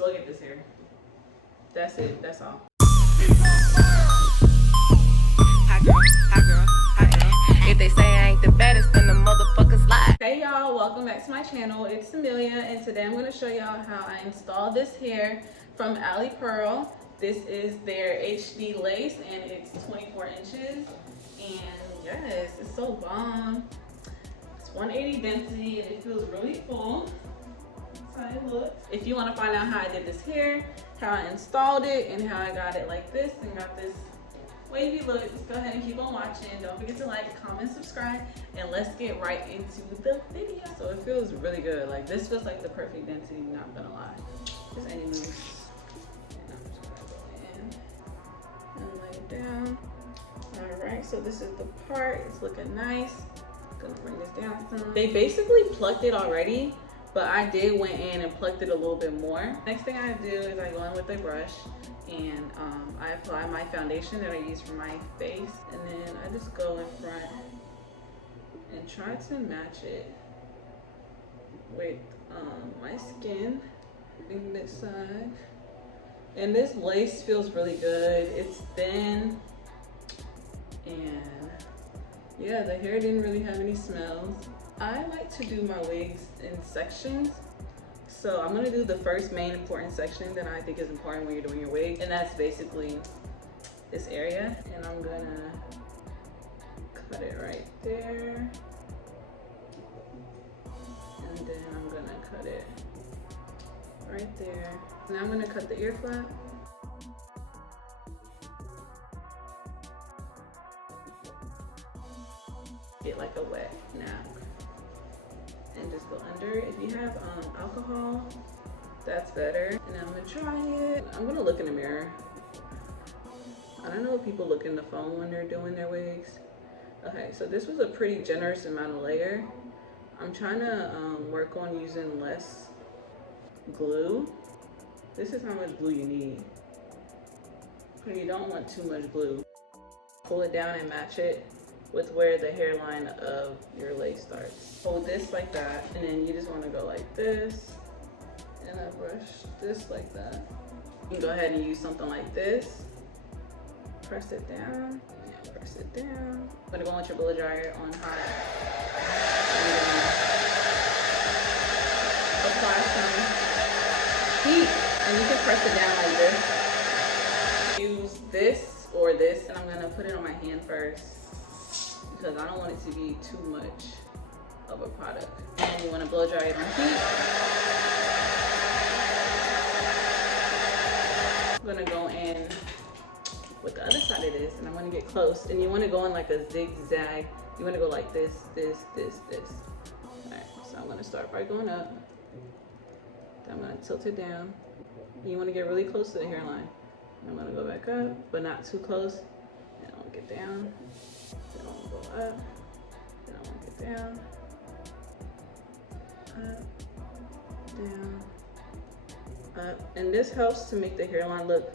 Go get this hair. That's it. That's all. Hot girl, hot girl, hot girl. If they say I ain't the baddest, then the motherfuckers lie. Hey y'all, welcome back to my channel. It's Amelia, and today I'm going to show y'all how I installed this hair from Alipearl. This is their HD lace, and it's 24 inches. And yes, it's so bomb. It's 180 density, and it feels really full. That's how it looks. If you want to find out how I did this hair, how I installed it, and how I got it like this and got this wavy look, just go ahead and keep on watching. Don't forget to like, comment, subscribe, and let's get right into the video. So it feels really good. Like this feels like the perfect density, not gonna lie. Just any moves. And I'm just gonna go in and lay it down. Alright, so this is the part. It's looking nice. Gonna bring this down some. They basically plucked it already, but I did went in and plucked it a little bit more. Next thing I do is I go in with a brush and I apply my foundation that I use for my face, and then I just go in front and try to match it with my skin. Bring this side. And this lace feels really good. It's thin, and yeah, the hair didn't really have any smells. I like to do my wigs in sections. So I'm gonna do the first main important section that I think is important when you're doing your wig, and that's basically this area. And I'm gonna cut it right there. And then I'm gonna cut it right there. Now I'm gonna cut the ear flap. Get like a wet nap. And just go under. If you have alcohol, that's better. And I'm gonna try it. I'm gonna look in the mirror. I don't know if people look in the phone when they're doing their wigs. Okay, so this was a pretty generous amount of layer. I'm trying to work on using less glue. This is how much glue you need. But you don't want too much glue. Pull it down and match it with where the hairline of your lace starts. Hold this like that, and then you just want to go like this, and I brush this like that. You can go ahead and use something like this. Press it down, and press it down. I'm gonna go with your blow dryer on hot. And apply some heat, and you can press it down like this. Use this or this, and I'm gonna put it on my hand first, because I don't want it to be too much of a product. And you want to blow dry it on heat. I'm gonna go in with the other side of this, and I'm gonna get close. And you want to go in like a zigzag. You want to go like this, this, this, this. All right, so I'm gonna start by going up. Then I'm gonna tilt it down. And you want to get really close to the hairline. I'm gonna go back up, but not too close. And I'll get down. Then I'll go up, then I want to get down, up, down, up. And this helps to make the hairline look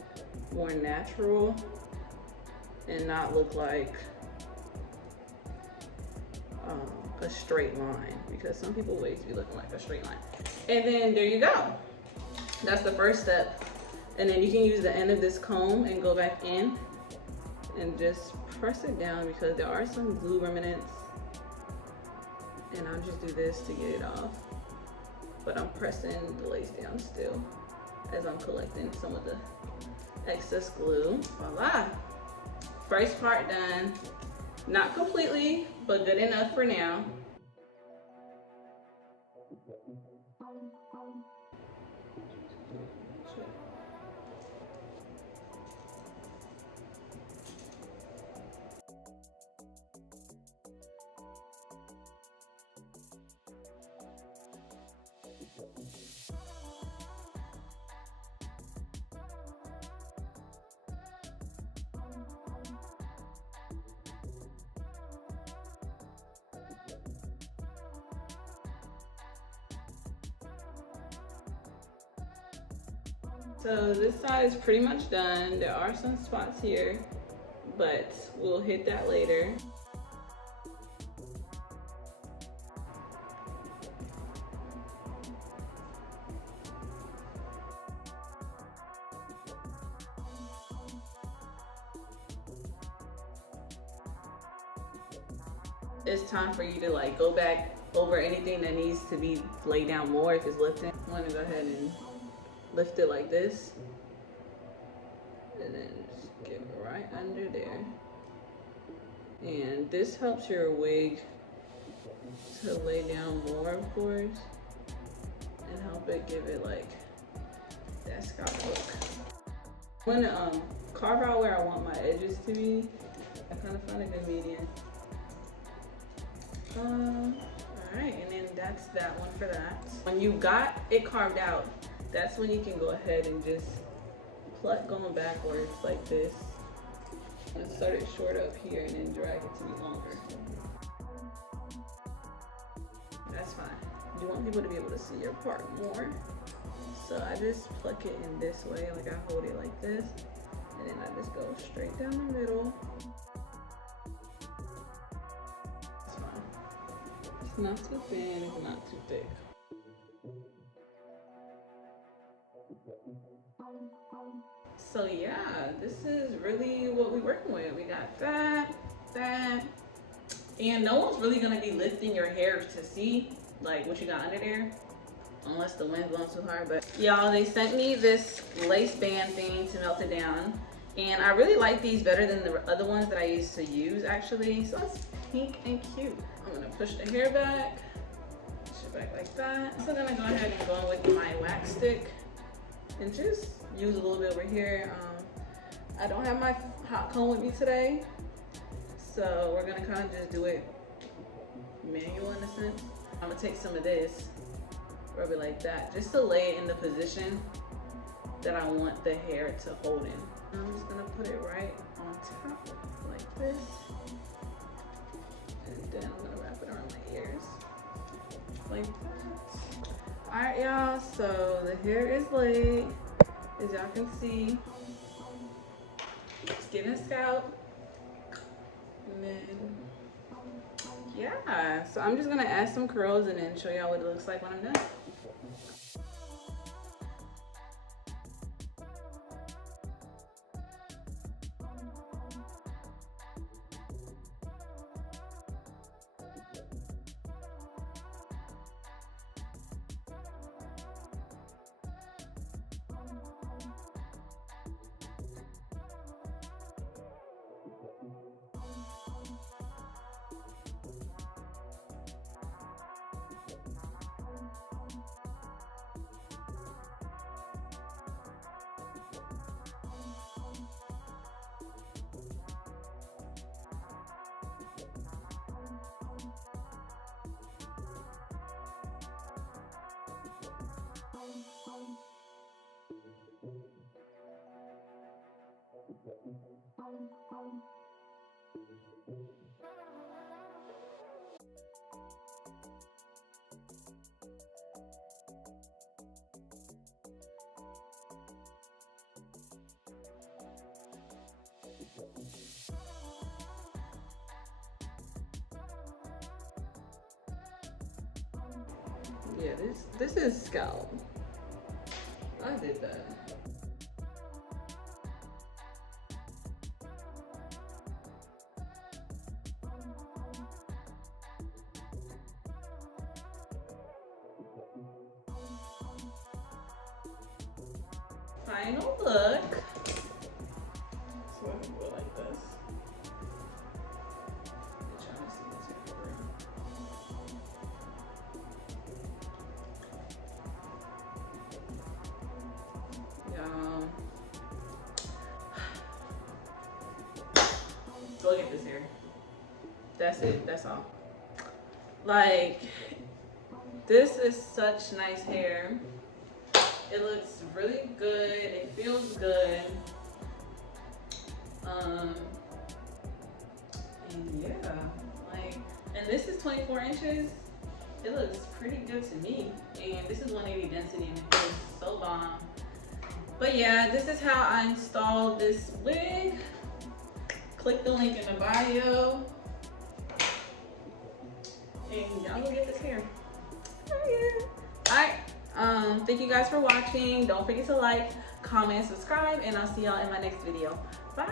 more natural and not look like a straight line, because some people wigs be looking like a straight line. And then there you go. That's the first step. And then you can use the end of this comb and go back in and just press it down, because there are some glue remnants, and I'll just do this to get it off, but I'm pressing the lace down still as I'm collecting some of the excess glue. Voila, first part done. Not completely, but good enough for now. So this side is pretty much done. There are some spots here, but we'll hit that later. it's time for you to like go back over anything that needs to be laid down more if it's lifting. I'm gonna go ahead and lift it like this. And then just get it right under there. And this helps your wig to lay down more, of course, and help it give it like that scalp look. I'm gonna carve out where I want my edges to be. I kind of find a good medium. Alright, and then that's that one for that. When you got it carved out, that's when you can go ahead and just pluck going backwards like this. And start it short up here and then drag it to be longer. That's fine. You want people to be able to see your part more. So I just pluck it in this way, like I hold it like this. And then I just go straight down the middle. It's fine. It's not too thin, it's not too thick. So yeah, this is really what we're working with. We got that, and no one's really gonna be lifting your hair to see like what you got under there, unless the wind's blowing too hard. But y'all, they sent me this lace band thing to melt it down, and I really like these better than the other ones that I used to use actually. So it's pink and cute. I'm gonna push the hair back, push it back like that. So then I'm gonna go ahead and go in with my wax stick and just use a little bit over here. I don't have my hot comb with me today, so we're gonna kind of just do it manual in a sense. I'm gonna take some of this, rub it like that, just to lay it in the position that I want the hair to hold in. I'm just gonna put it right on top like this, and then I'm gonna wrap it around my ears like that. All right, y'all, so the hair is laid. As y'all can see, skin and scalp. And then, yeah, so I'm just gonna add some curls and then show y'all what it looks like when I'm done. Yeah, this is scalp. I did that. Final look. So I can go like this. I'm trying to see this here. Look at this hair. That's it. That's all. Like, this is such nice hair. It looks really good. It feels good. And yeah, like, and this is 24 inches. It looks pretty good to me. And this is 180 density and it feels so bomb. But yeah, this is how I installed this wig. Click the link in the bio. And y'all go get this hair. Alright. Thank you guys for watching. Don't forget to like, comment, subscribe, and I'll see y'all in my next video. Bye.